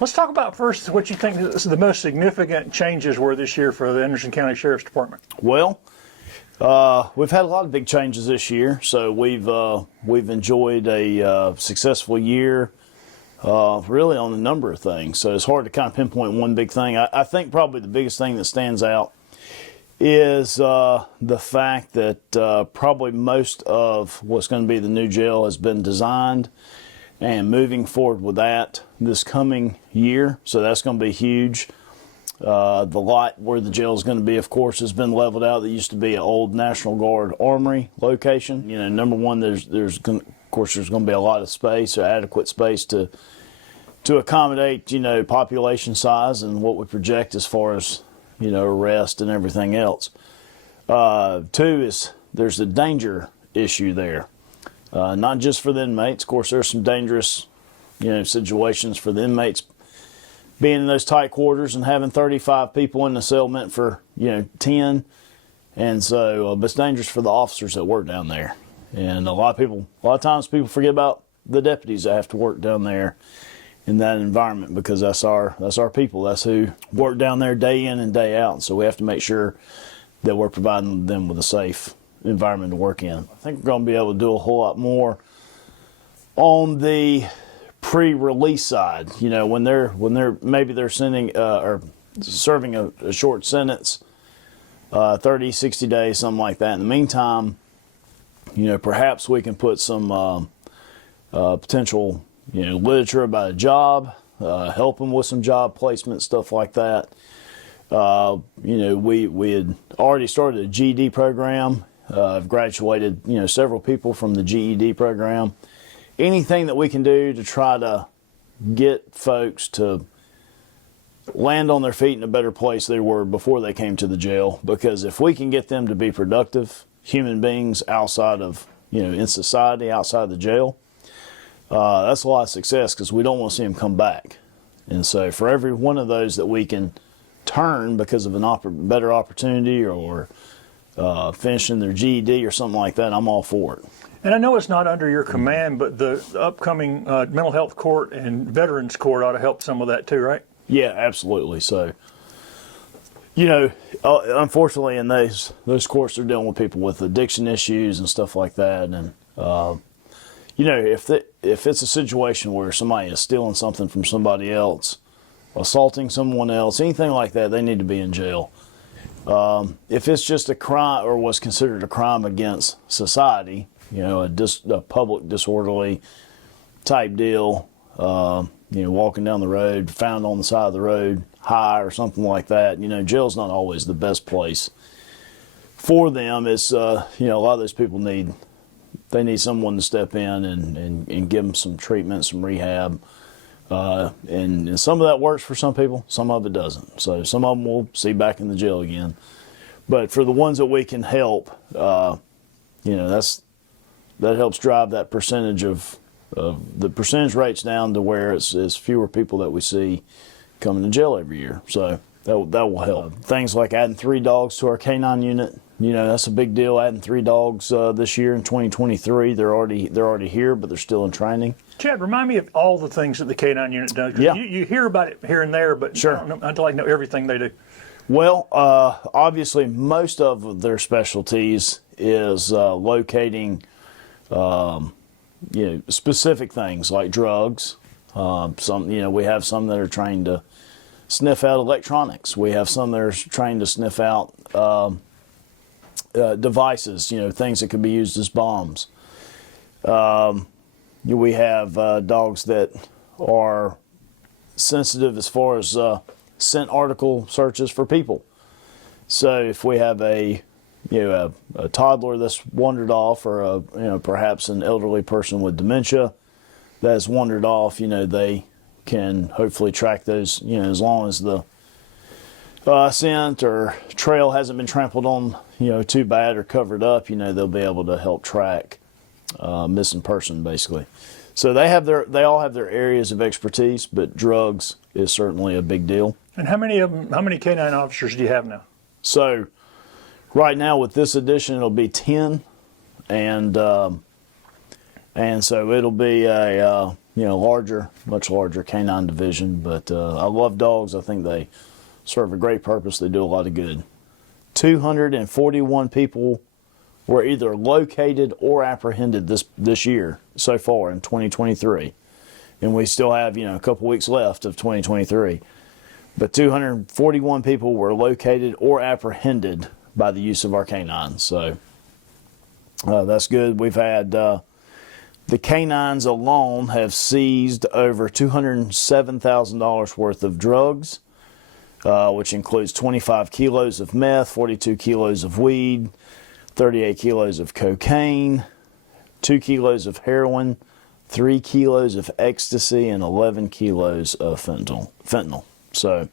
Let's talk about first what you think is the most significant changes were this year for the Anderson County Sheriff's Department. Well, we've had a lot of big changes this year, so we've enjoyed a successful year, really on a number of things. So it's hard to kind of pinpoint one big thing. I think probably the biggest thing that stands out is the fact that probably most of what's going to be the new jail has been designed, and moving forward with that this coming year. So that's going to be huge. The lot where the jail is going to be, of course, has been leveled out. There used to be an old National Guard Armory location. You know, number one, there's going to be a lot of space, or adequate space to accommodate, you know, population size and what we project as far as, you know, arrest and everything else. Two is there's a danger issue there, not just for the inmates. Of course, there's some dangerous, you know, situations for the inmates being in those tight quarters and having 35 people in the cell meant for, you know, 10. And so, but it's dangerous for the officers that work down there. And a lot of times people forget about the deputies that have to work down there in that environment, because that's our people. That's who work down there day in and day out. And so we have to make sure that we're providing them with a safe environment to work in. I think we're going to be able to do a whole lot more on the pre-release side. You know, when they're sending or serving a short sentence, 30, 60 days, something like that. In the meantime, you know, perhaps we can put some potential, you know, literature about a job, help them with some job placement, stuff like that. You know, we had already started a GED program. I've graduated, you know, several people from the GED program. Anything that we can do to try to get folks to land on their feet in a better place they were before they came to the jail. Because if we can get them to be productive human beings outside of, you know, in society, outside of the jail, that's a lot of success, because we don't want to see them come back. And so for every one of those that we can turn because of a better opportunity, or finishing their GED or something like that, I'm all for it. And I know it's not under your command, but the upcoming mental health court and veterans court ought to help some of that too, right? Yeah, absolutely. So, you know, unfortunately in those courts, they're dealing with people with addiction issues and stuff like that. And, you know, if it's a situation where somebody is stealing something from somebody else, assaulting someone else, anything like that, they need to be in jail. If it's just a crime, or was considered a crime against society, you know, a public disorderly type deal, you know, walking down the road, found on the side of the road, high or something like that, you know, jail's not always the best place for them. It's, you know, a lot of those people need someone to step in and give them some treatment, some rehab. And some of that works for some people, some of it doesn't. So some of them we'll see back in the jail again. But for the ones that we can help, you know, that helps drive that percentage of the percentage rates down to where it's fewer people that we see coming to jail every year. So that will help. Things like adding 3 dogs to our K9 unit. You know, that's a big deal, adding 3 dogs this year in 2023. They're already here, but they're still in training. Chad, remind me of all the things that the K9 unit does. Yeah. You hear about it here and there, but sure. I'd like to know everything they do. Well, obviously, most of their specialties is locating, you know, specific things like drugs. Some, you know, we have some that are trained to sniff out electronics. We have some that are trained to sniff out devices, you know, things that could be used as bombs. We have dogs that are sensitive as far as scent article searches for people. So if we have a toddler that's wandered off, or perhaps an elderly person with dementia that has wandered off, you know, they can hopefully track those, you know, as long as the scent or trail hasn't been trampled on, you know, too bad or covered up, you know, they'll be able to help track missing person, basically. So they all have their areas of expertise, but drugs is certainly a big deal. And how many K9 officers do you have now? So right now with this edition, it'll be 10, and so it'll be a much larger canine division. But I love dogs. I think they serve a great purpose. They do a lot of good. 241 people were either located or apprehended this year so far in 2023. And we still have, a couple weeks left of 2023. But 241 people were located or apprehended by the use of our canines. So that's good. We've had the canines alone have seized over $207,000 worth of drugs, which includes 25 kilos of meth, 42 kilos of weed, 38 kilos of cocaine, 2 kilos of heroin, 3 kilos of ecstasy, and 11 kilos of fentanyl. So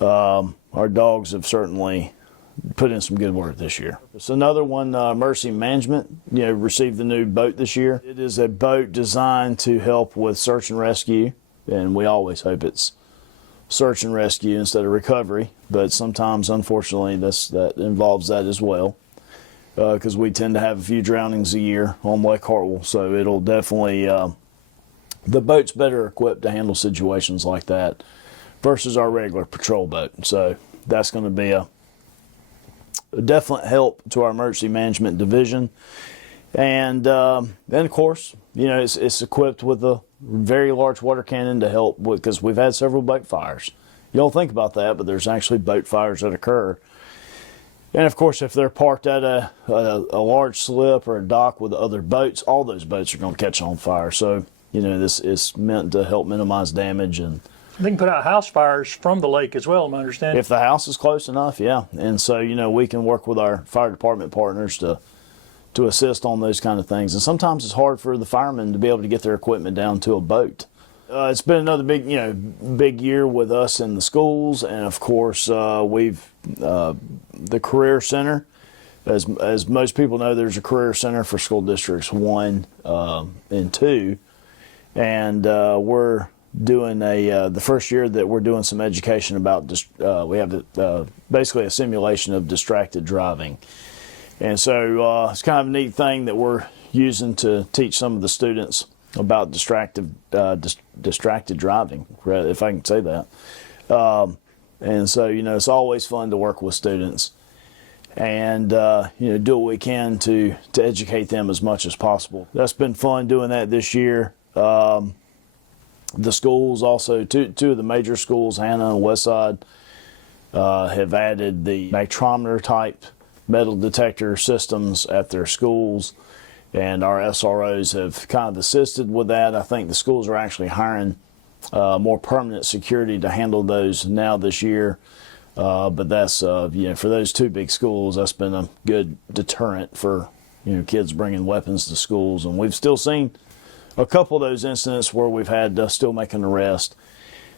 our dogs have certainly put in some good work this year. So another one, Mercy Management, received the new boat this year. It is a boat designed to help with search and rescue, and we always hope it's search and rescue instead of recovery, but sometimes, unfortunately, that involves that as well, because we tend to have a few drownings a year on Lake Hartwell, so it'll definitely, the boat's better equipped to handle situations like that versus our regular patrol boat. So that's going to be a definite help to our emergency management division. And then, of course, it's equipped with a very large water cannon to help with, because we've had several boat fires. You don't think about that, but there's actually boat fires that occur. And of course, if they're parked at a large slip or a dock with other boats, all those boats are going to catch on fire. So, this is meant to help minimize damage. And they can put out house fires from the lake as well, my understanding. if the house is close enough, yeah. And so, we can work with our fire department partners to assist on those kind of things. And sometimes it's hard for the firemen to be able to get their equipment down to a boat. It's been another big year with us in the schools, and of course we've the Career Center. As most people know, there's a Career Center for school districts 1 and 2, and we're doing the first year that we're doing some education about we have basically a simulation of distracted driving. And so it's kind of a neat thing that we're using to teach some of the students about distracted driving, if I can say that. And so, it's always fun to work with students and, do what we can to educate them as much as possible. That's been fun doing that this year. The schools also, two of the major schools, Hannah and Westside, have added the magnetometer type metal detector systems at their schools, and our SROs have kind of assisted with that. I think the schools are actually hiring more permanent security to handle those now this year, but that's for those 2 big schools, that's been a good deterrent for kids bringing weapons to schools. And we've still seen a couple of those incidents where we've had still make an arrest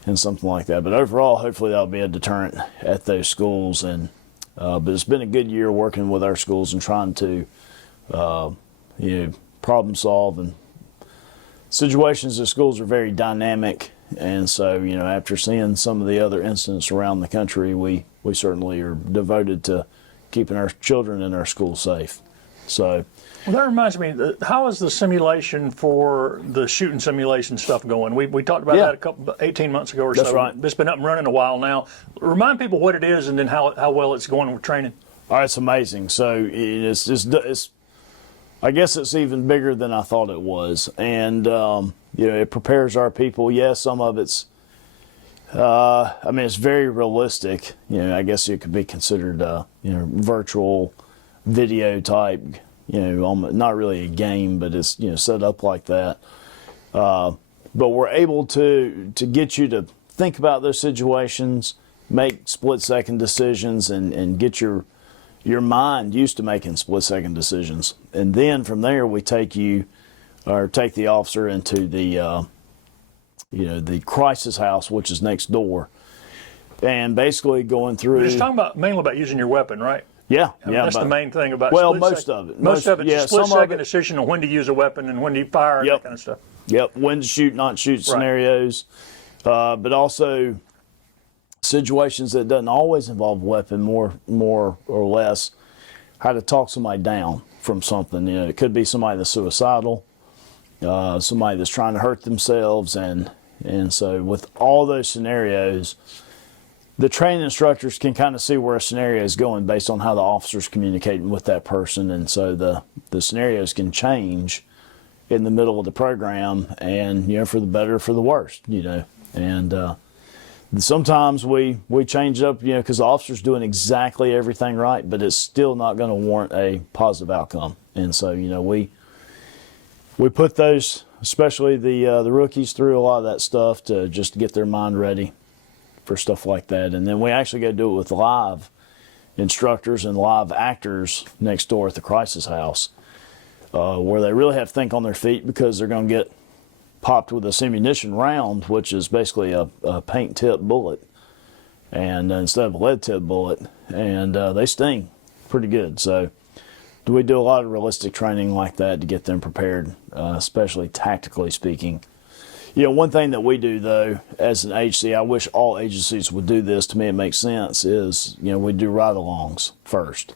and something like that, but overall, hopefully that'll be a deterrent at those schools. And but it's been a good year working with our schools and trying to, problem solve. And situations at schools are very dynamic. And so, after seeing some of the other incidents around the country, we certainly are devoted to keeping our children and our schools safe. So, well, that reminds me, how is the simulation for the shooting simulation stuff going? We talked about that 18 months ago or so. That's right. It's been up and running a while now. Remind people what it is and then how well it's going with training. All right, it's amazing. So it's I guess it's even bigger than I thought it was. And, it prepares our people. Yes, some of it's, it's very realistic. I guess it could be considered, virtual video type, not really a game, but it's, set up like that. But we're able to get you to think about those situations, make split-second decisions, and get your mind used to making split-second decisions. And then from there, we take the officer into the crisis house, which is next door, and basically going through. We're just talking mainly about using your weapon, right? Yeah, that's the main thing about. Most of it. Most of it's a split-second decision on when to use a weapon and when to fire and that kind of stuff. Yep, when to shoot, not shoot scenarios, but also situations that doesn't always involve a weapon, more or less, how to talk somebody down from something. It could be somebody that's suicidal. somebody that's trying to hurt themselves, and so with all those scenarios, the training instructors can kind of see where a scenario is going based on how the officer's communicating with that person, and so the scenarios can change in the middle of the program, and for the better or for the worst, and sometimes we change it up, because the officer's doing exactly everything right, but it's still not going to warrant a positive outcome, and so we put those, especially the rookies, through a lot of that stuff to just get their mind ready for stuff like that. And then we actually go do it with live instructors and live actors next door at the crisis house, where they really have to think on their feet, because they're going to get popped with a ammunition round, which is basically a paint tip bullet, and instead of a lead tip bullet, and they sting pretty good. So we do a lot of realistic training like that to get them prepared, especially tactically speaking. One thing that we do, though, as an agency, I wish all agencies would do this, to me it makes sense, is, we do ride-alongs first.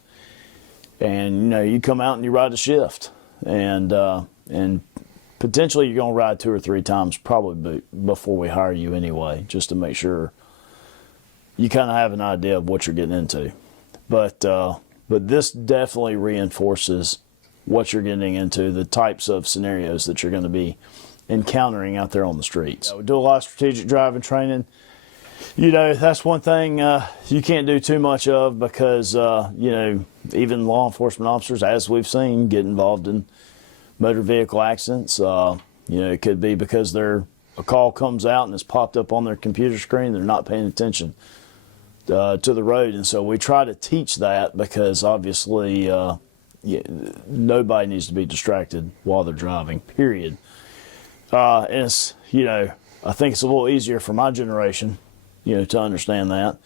And, you come out and you ride a shift. And potentially you're going to ride 2 or 3 times probably before we hire you anyway, just to make sure you kind of have an idea of what you're getting into. But this definitely reinforces what you're getting into, the types of scenarios that you're going to be encountering out there on the streets. We do a lot of strategic driving training. That's one thing you can't do too much of, because even law enforcement officers, as we've seen, get involved in motor vehicle accidents. It could be because a call comes out and it's popped up on their computer screen, they're not paying attention to the road, and so we try to teach that, because obviously nobody needs to be distracted while they're driving, period. And it's, I think it's a little easier for my generation, to understand that.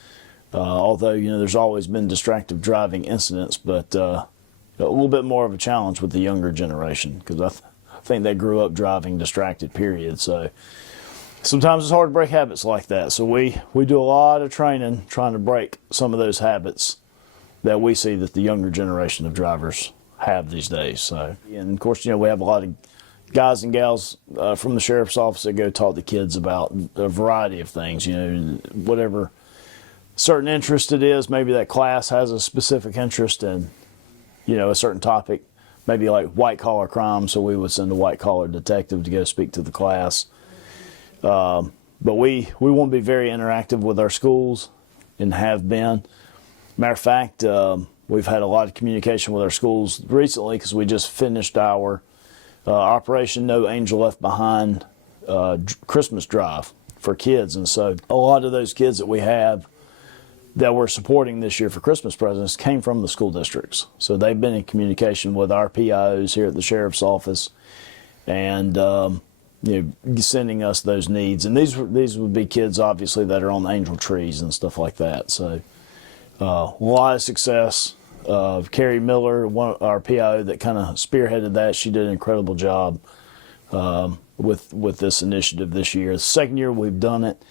Although, there's always been distracted driving incidents, but a little bit more of a challenge with the younger generation, because I think they grew up driving distracted, period. So sometimes it's hard to break habits like that. So we do a lot of training trying to break some of those habits that we see that the younger generation of drivers have these days. So, and of course, we have a lot of guys and gals from the sheriff's office that go talk to kids about a variety of things, whatever certain interest it is. Maybe that class has a specific interest in, a certain topic, maybe like white collar crime. So we would send a white collar detective to go speak to the class. But we want to be very interactive with our schools, and have been. Matter of fact, we've had a lot of communication with our schools recently, because we just finished our Operation No Angel Left Behind Christmas drive for kids. And so a lot of those kids that we have that we're supporting this year for Christmas presents came from the school districts. So they've been in communication with our PIOs here at the sheriff's office, and sending us those needs. And these would be kids, obviously, that are on the angel trees and stuff like that. So a lot of success. Carrie Miller, our PIO that kind of spearheaded that, she did an incredible job with this initiative this year. It's the second year we've done it,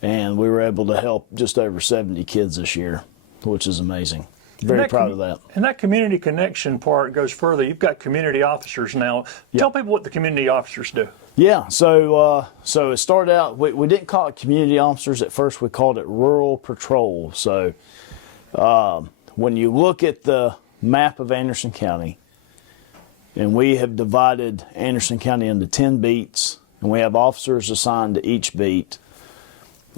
and we were able to help just over 70 kids this year, which is amazing. Very proud of that. And that community connection part goes further. You've got community officers now. Yep. Tell people what the community officers do. Yeah, so it started out, we didn't call it community officers at first. We called it rural patrol. So when you look at the map of Anderson County, and we have divided Anderson County into 10 beats, and we have officers assigned to each beat,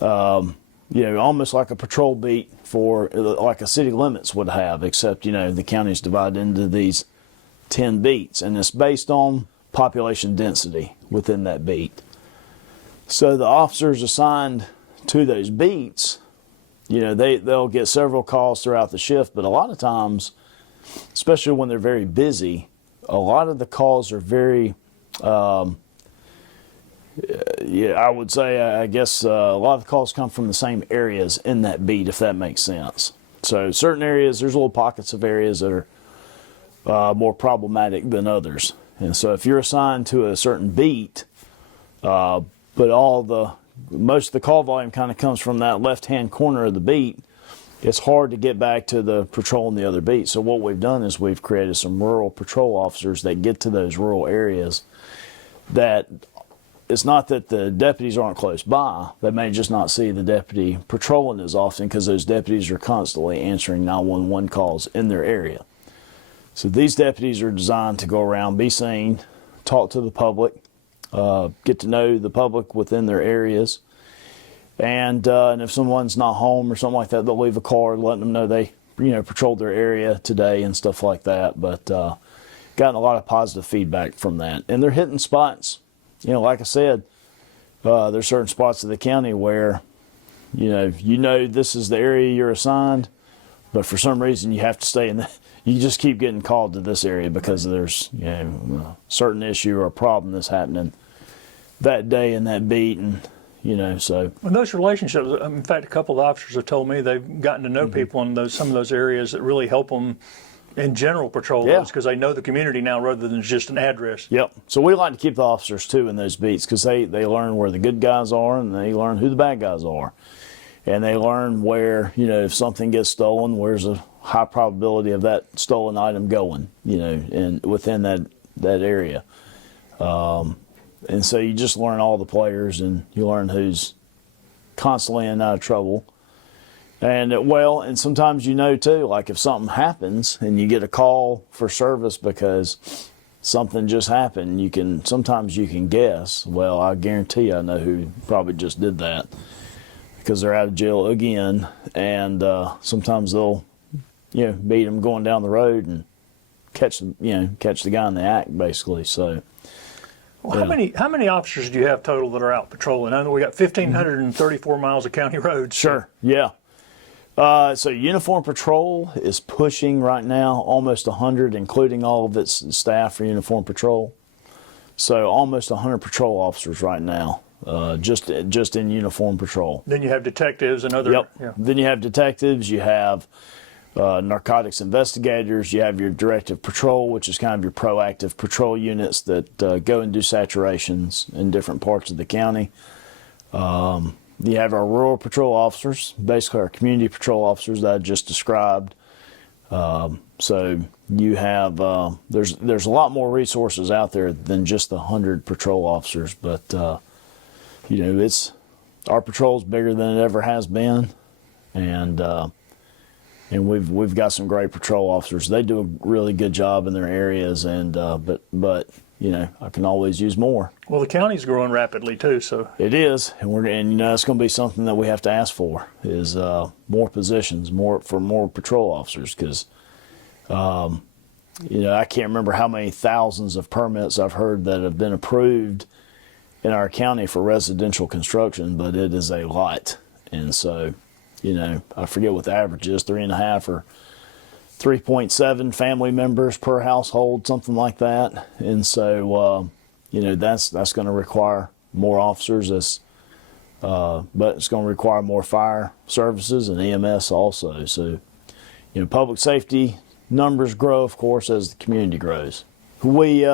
almost like a patrol beat for like a city limits would have, except, the county's divided into these 10 beats, and it's based on population density within that beat. So the officers assigned to those beats, they'll get several calls throughout the shift, but a lot of times, especially when they're very busy, a lot of the calls are very, I would say, I guess a lot of the calls come from the same areas in that beat, if that makes sense. So certain areas, there's little pockets of areas that are more problematic than others. And so if you're assigned to a certain beat, but most of the call volume kind of comes from that left-hand corner of the beat, it's hard to get back to the patrol in the other beat. So what we've done is we've created some rural patrol officers that get to those rural areas that it's not that the deputies aren't close by. They may just not see the deputy patrolling as often because those deputies are constantly answering 911 calls in their area. So these deputies are designed to go around, be seen, talk to the public, get to know the public within their areas. And if someone's not home or something like that, they'll leave a card letting them know they, patrolled their area today and stuff like that. But gotten a lot of positive feedback from that. And they're hitting spots. Like I said, there's certain spots of the county where, this is the area you're assigned, but for some reason you have to stay in you just keep getting called to this area because there's, a certain issue or a problem that's happening that day in that beat. And, so. Well, those relationships, in fact, a couple of officers have told me they've gotten to know people in some of those areas that really help them in general patrol those because they know the community now rather than just an address. Yep. So we like to keep the officers too in those beats because they learn where the good guys are and they learn who the bad guys are. And they learn where, if something gets stolen, where's a high probability of that stolen item going, and within that area. And so you just learn all the players and you learn who's constantly in and out of trouble. And sometimes too, like if something happens and you get a call for service because something just happened, sometimes you can guess, well, I guarantee I know who probably just did that because they're out of jail again. And sometimes they'll, beat them going down the road and catch the guy in the act basically. So. Well, how many officers do you have total that are out patrolling? I know we got 1,534 miles of county roads. Sure, yeah. So uniform patrol is pushing right now almost 100, including all of its staff for uniform patrol. So almost 100 patrol officers right now, just in uniform patrol. Then you have detectives and other. Yep. Yeah. Then you have detectives. You have narcotics investigators. You have your directive patrol, which is kind of your proactive patrol units that go and do saturations in different parts of the county. You have our rural patrol officers, basically our community patrol officers that I just described. So you have there's a lot more resources out there than just the 100 patrol officers, but it's our patrol's bigger than it ever has been, and we've got some great patrol officers. They do a really good job in their areas, and but I can always use more. Well, the county's growing rapidly too, so it is, and it's going to be something that we have to ask for is more positions, more patrol officers, because I can't remember how many thousands of permits I've heard that have been approved in our county for residential construction, but it is a lot, and so I forget what the average is, 3.5 or 3.7 family members per household, something like that. And so, that's going to require more officers. But it's going to require more fire services and EMS also. So, public safety numbers grow, of course, as the community grows. We,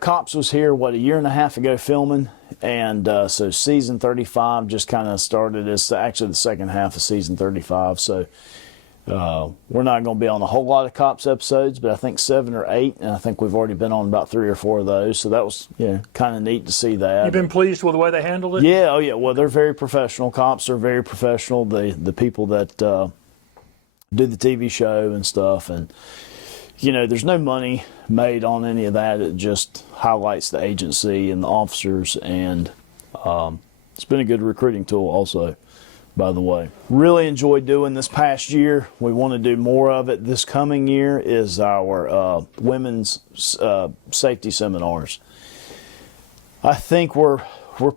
Cops was here, a year and a half ago filming. And so season 35 just kind of started. It's actually the second half of season 35. So, we're not going to be on a whole lot of Cops episodes, but I think 7 or 8, and I think we've already been on about 3 or 4 of those. So that was kind of neat to see that. You've been pleased with the way they handled it? Yeah, oh yeah. Well, they're very professional. Cops are very professional. The people that do the TV show and stuff, and there's no money made on any of that. It just highlights the agency and the officers, and it's been a good recruiting tool also. By the way, really enjoyed doing this past year. We want to do more of it. This coming year is our women's safety seminars. I think we're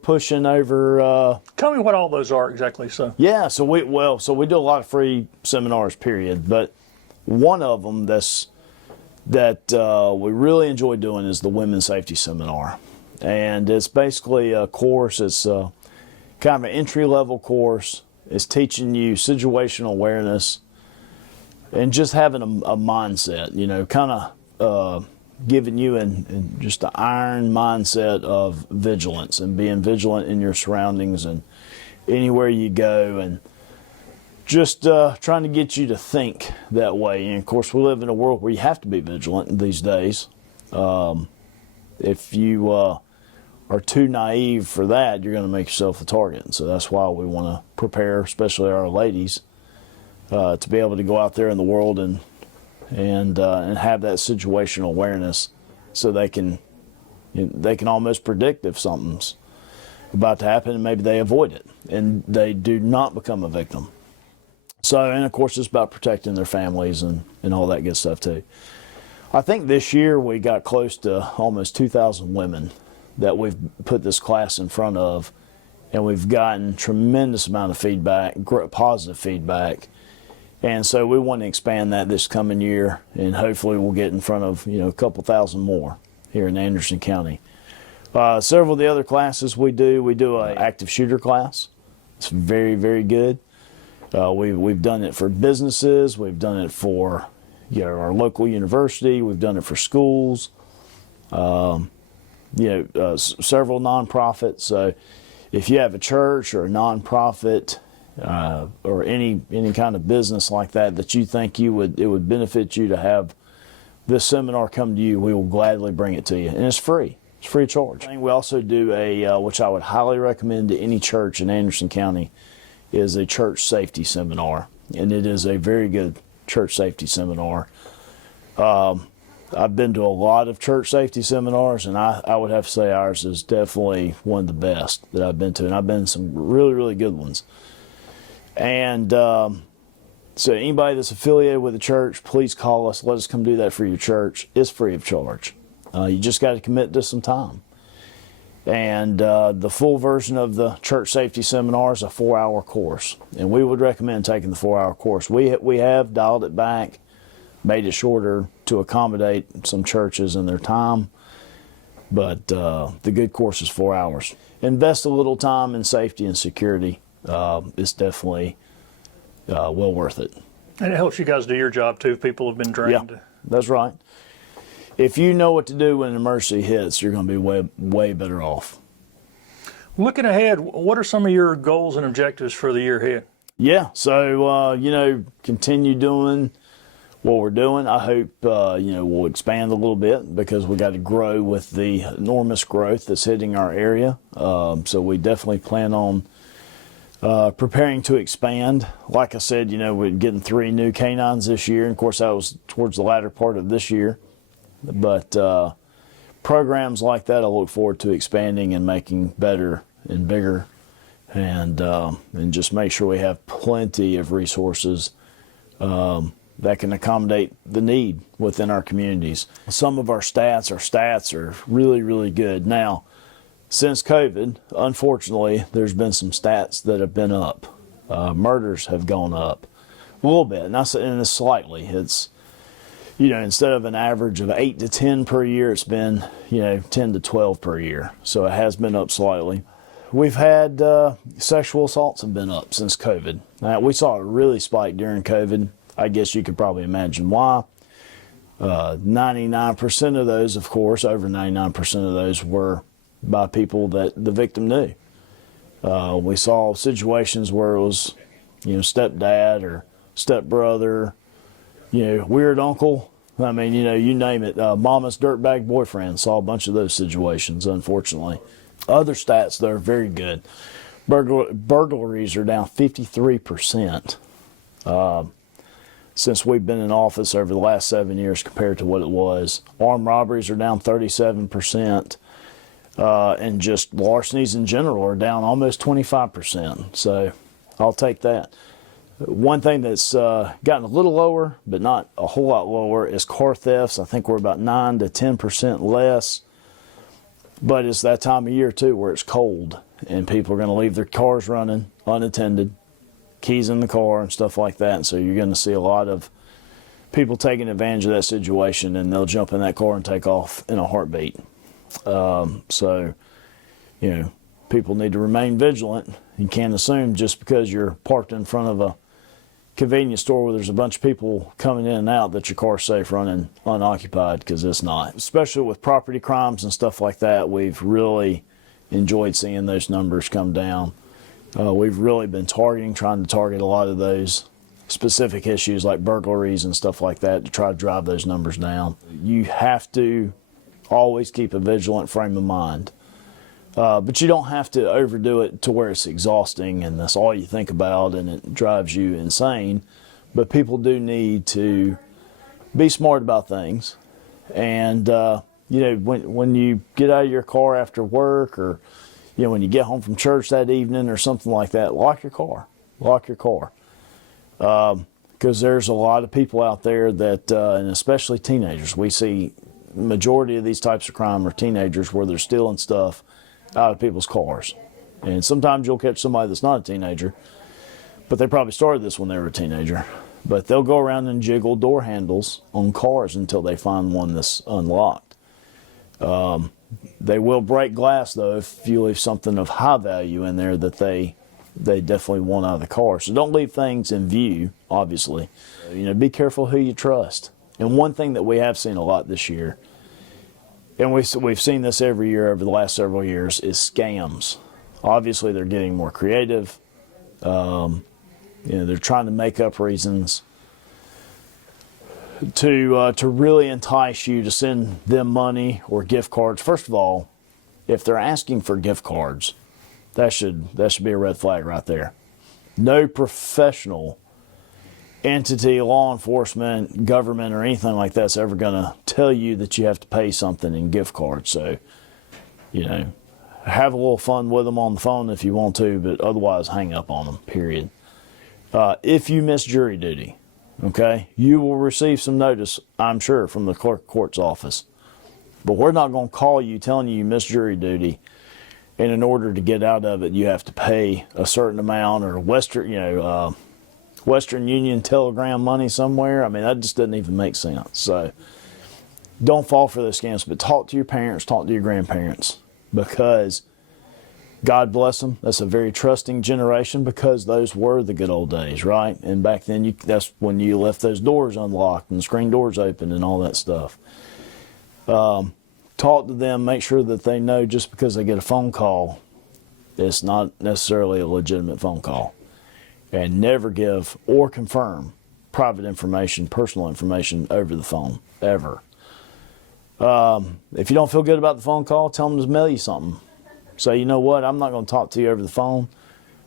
pushing over. Tell me what all those are exactly. So yeah, so we do a lot of free seminars, period. But one of them that we really enjoy doing is the women's safety seminar, and it's basically a course. It's kind of an entry-level course. It's teaching you situational awareness and just having a mindset, kind of giving you in just an iron mindset of vigilance and being vigilant in your surroundings and anywhere you go, and just trying to get you to think that way. And of course, we live in a world where you have to be vigilant these days. If you are too naive for that, you're going to make yourself a target. And so that's why we want to prepare, especially our ladies, to be able to go out there in the world and have that situational awareness, so they can almost predict if something's about to happen, and maybe they avoid it and they do not become a victim. So, and of course, it's about protecting their families and all that good stuff too. I think this year we got close to almost 2,000 women that we've put this class in front of, and we've gotten tremendous amount of feedback, positive feedback. And so we want to expand that this coming year, and hopefully we'll get in front of, a couple thousand more here in Anderson County. Several of the other classes we do an active shooter class. It's very, very good. We've done it for businesses. We've done it for our local university. We've done it for schools. Several nonprofits. So if you have a church or a nonprofit or any kind of business like that you think it would benefit you to have this seminar come to you, we will gladly bring it to you, and it's free. It's free of charge. We also do which I would highly recommend to any church in Anderson County, is a church safety seminar, and it is a very good church safety seminar. I've been to a lot of church safety seminars, and I would have to say ours is definitely one of the best that I've been to, and I've been to some really, really good ones. And so anybody that's affiliated with the church, please call us. Let us come do that for your church. It's free of charge. You just got to commit to some time. And the full version of the church safety seminar is a 4-hour course, and we would recommend taking the 4-hour course. We have dialed it back, made it shorter to accommodate some churches and their time, but the good course is 4 hours. Invest a little time in safety and security. It's definitely well worth it. And it helps you guys do your job too. If people have been trained. Yeah, that's right. If you know what to do when an emergency hits, you're going to be way better off. Looking ahead, what are some of your goals and objectives for the year ahead? Yeah, so, continue doing what we're doing. I hope, we'll expand a little bit, because we got to grow with the enormous growth that's hitting our area. So we definitely plan on preparing to expand. Like I said, we're getting 3 new canines this year. And of course, that was towards the latter part of this year. But programs like that, I look forward to expanding and making better and bigger, and just make sure we have plenty of resources that can accommodate the need within our communities. Some of our stats are really, really good. Now, since COVID, unfortunately, there's been some stats that have been up. Murders have gone up a little bit, and it's slightly. It's instead of an average of 8 to 10 per year, it's been, 10 to 12 per year. So it has been up slightly. We've had sexual assaults have been up since COVID. Now, we saw it really spike during COVID. I guess you could probably imagine why. 99% of those, of course, over 99% of those were by people that the victim knew. We saw situations where it was, stepdad or stepbrother, weird uncle. I mean, you name it. Mama's dirtbag boyfriend. Saw a bunch of those situations, unfortunately. Other stats, though, are very good. Burglaries are down 53% since we've been in office over the last 7 years compared to what it was. Armed robberies are down 37%. And just larcenies in general are down almost 25%. So I'll take that. One thing that's gotten a little lower, but not a whole lot lower, is car thefts. I think we're about 9 to 10% less. But it's that time of year, too, where it's cold, and people are going to leave their cars running unattended, keys in the car and stuff like that. And so you're going to see a lot of people taking advantage of that situation, and they'll jump in that car and take off in a heartbeat. People need to remain vigilant. You can't assume just because you're parked in front of a convenience store where there's a bunch of people coming in and out that your car's safe running unoccupied, because it's not. Especially with property crimes and stuff like that, we've really enjoyed seeing those numbers come down. We've really been trying to target a lot of those specific issues like burglaries and stuff like that to try to drive those numbers down. You have to always keep a vigilant frame of mind. But you don't have to overdo it to where it's exhausting and that's all you think about and it drives you insane. But people do need to be smart about things. And, when you get out of your car after work or, when you get home from church that evening or something like that, lock your car. Lock your car. Because there's a lot of people out there that, and especially teenagers, we see the majority of these types of crime are teenagers where they're stealing stuff out of people's cars. And sometimes you'll catch somebody that's not a teenager, but they probably started this when they were a teenager. But they'll go around and jiggle door handles on cars until they find one that's unlocked. They will break glass, though, if you leave something of high value in there that they definitely want out of the car. So don't leave things in view, obviously. Be careful who you trust. And one thing that we have seen a lot this year, and we've seen this every year over the last several years, is scams. Obviously, they're getting more creative. They're trying to make up reasons to really entice you to send them money or gift cards. First of all, if they're asking for gift cards, that should be a red flag right there. No professional entity, law enforcement, government, or anything like that's ever going to tell you that you have to pay something in gift cards. So, have a little fun with them on the phone if you want to, but otherwise hang up on them, period. If you miss jury duty, okay, you will receive some notice, I'm sure, from the clerk of court's office. But we're not going to call you telling you missed jury duty, and in order to get out of it, you have to pay a certain amount or Western Union telegram money somewhere. I mean, that just doesn't even make sense. So don't fall for those scams, but talk to your parents, talk to your grandparents, because God bless them. That's a very trusting generation because those were the good old days, right? And back then, that's when you left those doors unlocked and screen doors open and all that stuff. Talk to them, make sure that they know just because they get a phone call, it's not necessarily a legitimate phone call. And never give or confirm private information, personal information over the phone, ever. If you don't feel good about the phone call, tell them to mail you something. Say, you know what, I'm not going to talk to you over the phone,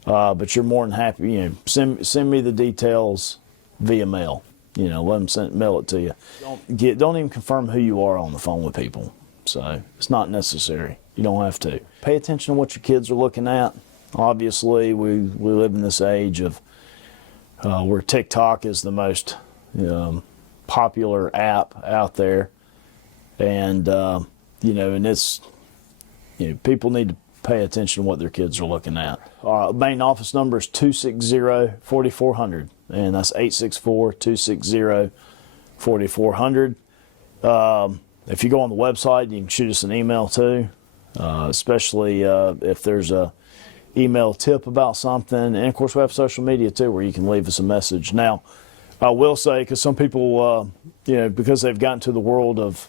but you're more than happy. Send me the details via mail. Let them mail it to you. Don't even confirm who you are on the phone with people. So it's not necessary. You don't have to. Pay attention to what your kids are looking at. Obviously, we live in this age of where TikTok is the most popular app out there, and and it's people need to pay attention to what their kids are looking at. Our main office number is 260-4400, and that's 864-260-4400. If you go on the website, you can shoot us an email too, especially if there's a email tip about something. And of course, we have social media too, where you can leave us a message. Now, I will say, because some people, because they've gotten to the world of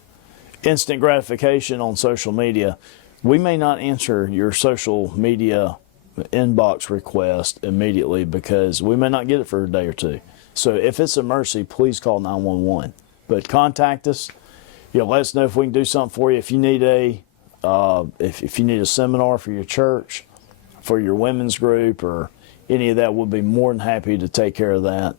instant gratification on social media, we may not answer your social media inbox request immediately because we may not get it for a day or two. So if it's an emergency, please call 911. But contact us. Let us know if we can do something for you. If you need if you need a seminar for your church, for your women's group, or any of that, we'll be more than happy to take care of that.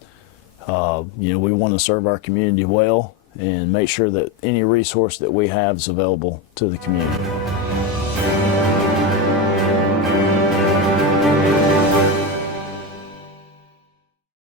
We want to serve our community well and make sure that any resource that we have is available to the community.